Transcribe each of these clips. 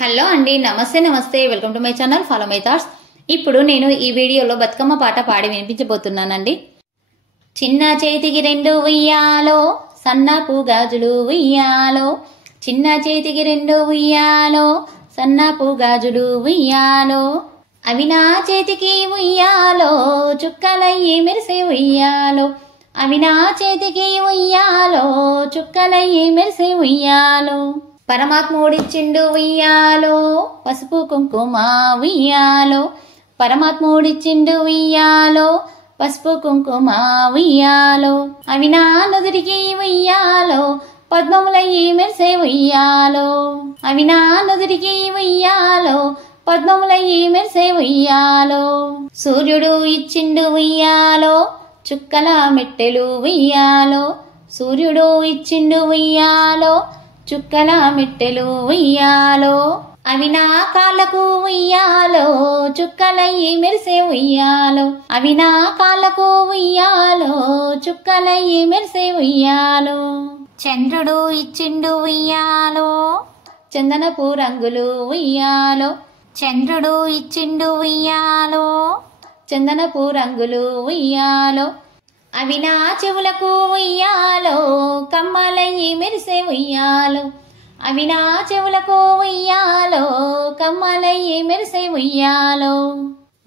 Hello అండి, నమస్తే welcome to my channel follow my thoughts. ఇప్పుడు నేను ఈ వీడియోలో బతుకమ్మ పాట పాడి వినిపించబోతున్నానండి. చిన్న చేతికి రెండు ఉయ్యాలో, సన్నపు గాజులు ఉయ్యాలో. చిన్న చేతికి రెండు ఉయ్యాలో, సన్నపు గాజులు ఉయ్యాలో. అవి నా చేతికి ఉయ్యాలో, చుక్కలయ్యి మెరిసే ఉయ్యాలో. అవి నా చేతికి ఉయ్యాలో, చుక్కలయ్యి మెరిసే ఉయ్యాలో. పరమాత్ముడిచ్చిండు ఉయ్యాలో, పసుపు కుంకుమ ఉయ్యాలో. పరమాత్ముడిచ్చిండు ఉయ్యాలో, పసుపు కుంకుమ ఉయ్యాలో. అవి నా నుదురికి ఉయ్యాలో, పద్మములయ్యి మెరిసే ఉయ్యాలో. అవి నా నుదురికి ఉయ్యాలో, పద్మములయ్యి మెరిసే ఉయ్యాలో. సూర్యుడు ఇచ్చిండు ఉయ్యాలో, చుక్కల మెట్టెలు ఉయ్యాలో. సూర్యుడు ఇచ్చిండు ఉయ్యాలో, చుక్కల మెట్టెలు ఉయ్యాలో. అవి నా కాళ్ళకు ఉయ్యాలో, చుక్కలయ్యి మెరిసే ఉయ్యాలో. అవి నా కాళ్ళకు ఉయ్యాలో, చుక్కలయ్యి మెరిసే ఉయ్యాలో. చంద్రుడు ఇచ్చిండు ఉయ్యాలో, చందనపు రంగులు ఉయ్యాలో. చంద్రుడు ఇచ్చిండు ఉయ్యాలో, చందనపు రంగులు ఉయ్యాలో. అవి నా చెవులకు ఉయ్యాలో, కమ్మలయ్యి మెరిసే ఉయ్యాలో. అవి నా చెవులకు ఉయ్యాలో, కమ్మలయ్యి మెరిసే ఉయ్యాలో.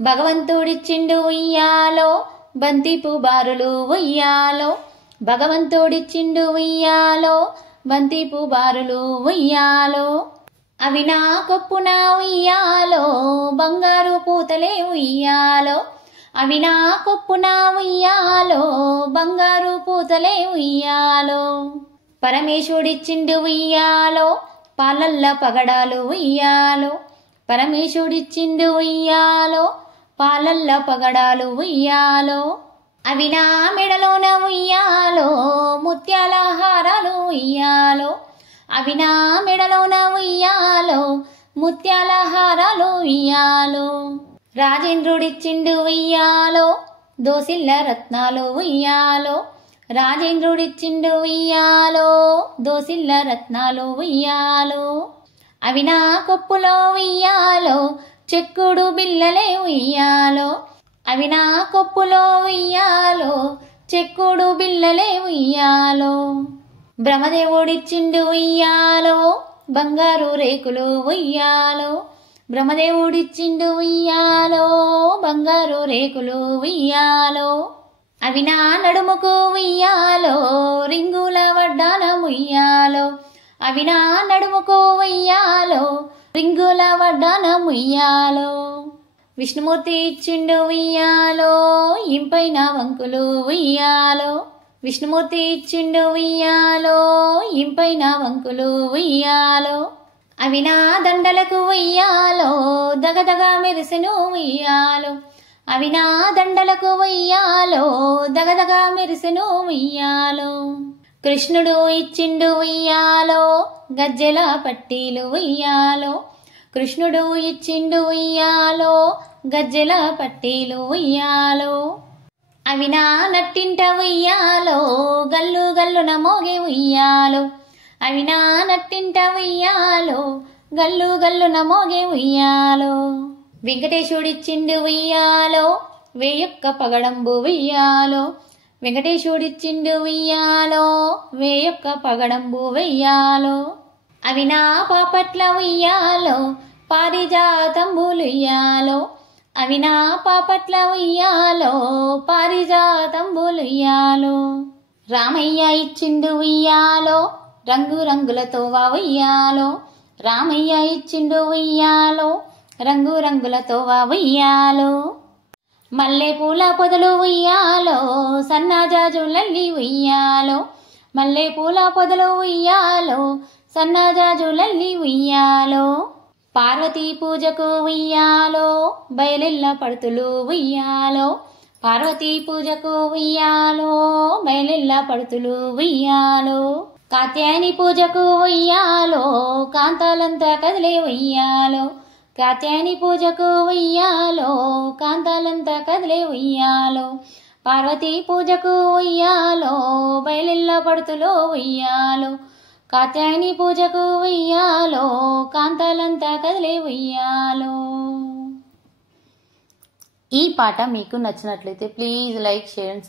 భగవంతుడిచ్చిండు ఉయ్యాలో, బంతిపు బారులు ఉయ్యాలో. భగవంతుడిచ్చిండు ఉయ్యాలో, బంతిపు బారులు ఉయ్యాలో. అవి నా కొప్పున ఉయ్యాలో, బంగారు పూతలే ఉయ్యాలో. అవి నా కొప్పున ఉయ్యాలో, బంగారు పూతలే ఉయ్యాలో. పరమేశుడిచ్చిండు ఉయ్యాలో, పాలల్ల పగడాలు ఉయ్యాలో. పరమేశుడిచ్చిండు ఉయ్యాలో, పాలల్ల పగడాలు ఉయ్యాలో. అవి నా మెడలోన ఉయ్యాలో, ముత్యాల హారాలు ఉయ్యాలో. అవి నా మెడలోన ఉయ్యాలో, ముత్యాల హారాలు ఉయ్యాలో. రాజేంద్రుడిచ్చిండు ఉయ్యాలో, దోసిల్ల రత్నాలు ఉయ్యాలో. రాజేంద్రుడిచ్చిండు ఉయ్యాలో, దోసిల్ల రత్నాలు ఉయ్యాలో. అవి నా కొప్పులో ఉయ్యాలో, చెక్కుడు బిల్లలే ఉయ్యాలో. అవి నా కొప్పులో ఉయ్యాలో, చెక్కుడు బిల్లలే ఉయ్యాలో. బ్రహ్మదేవుడిచ్చిండు ఉయ్యాలో, బంగారు రేకులు ఉయ్యాలో. బ్రహ్మదేవుడిచ్చిండు ఉయ్యాలో, బంగారు రేకులు ఉయ్యాలో. అవి నా నడుముకు ఉయ్యాలో, రింగుల వడ్డానం ఉయ్యాలో. అవి నా నడుముకు ఉయ్యాలో, రింగుల వడ్డానం ఉయ్యాలో. విష్ణుమూర్తి ఇచ్చిండు ఉయ్యాలో, ఇంపైన వంకులు ఉయ్యాలో. విష్ణుమూర్తి ఇచ్చిండు ఉయ్యాలో, ఇంపైన వంకులు ఉయ్యాలో. అవి నా దండలకు ఉయ్యాలో, దగదగ మెరిసెను ఉయ్యాలో. అవి నా దండలకు ఉయ్యాలో, దగదగ మెరిసెను ఉయ్యాలో. కృష్ణుడు ఇచ్చిండు ఉయ్యాలో, గజ్జెల పట్టీలు ఉయ్యాలో. కృష్ణుడు ఇచ్చిండు ఉయ్యాలో, గజ్జెల పట్టీలు ఉయ్యాలో. అవి నా నట్టింట ఉయ్యాలో, గల్లు గల్లున మోగే ఉయ్యాలో. అవి నా నట్టింట ఉయ్యాలో, గల్లు గల్లున మోగే ఉయ్యాలో. వెంకటేశుడిచ్చిండు ఉయ్యాలో, వేయొక్క పగడంబు ఉయ్యాలో. వెంకటేశుడిచ్చిండు ఉయ్యాలో, వేయొక్క పగడంబు వెయ్యాలో. అవి నా పాపట్ల ఉయ్యాలో, పారిజాతంబులు ఉయ్యాలో. అవి నా పాపట్ల ఉయ్యాలో, పారిజాతంబులు ఉయ్యాలో. రామయ్య ఇచ్చిండు ఉయ్యాలో, రంగు రంగులతో ఉయ్యాలో. రామయ్య ఇచ్చిండు ఉయ్యాలో, రంగు రంగులతో ఉయ్యాలో. మల్లె పూల పొదలు ఉయ్యాలో, సన్నజాజులల్లి ఉయ్యాలో. మల్లె పూల పొదలు ఉయ్యాలో, సన్నజాజులల్లి ఉయ్యాలో. పార్వతీ పూజకు ఉయ్యాలో, బయలెల్ల పడుతులు ఉయ్యాలో. పార్వతీ పూజకు ఉయ్యాలో, బయలెల్ల పడుతులు ఉయ్యాలో. కాత్యాయని పూజకు ఉయ్యాలో, కాంతాలంతా కదిలే ఉయ్యాలో. కాత్యాయని పూజకు ఉయ్యాలో, కాంతాలంతా కదిలే ఉయ్యాలో. పార్వతీ పూజకు ఉయ్యాలో, బయలెల్ల పడుతులో ఉయ్యాలో. కాత్యాయని పూజకు ఉయ్యాలో కాంతాలంతా కదిలే ఉయ్యాలో. ఈ పాట మీకు నచ్చినట్లయితే ప్లీజ్ లైక్, షేర్ అండ్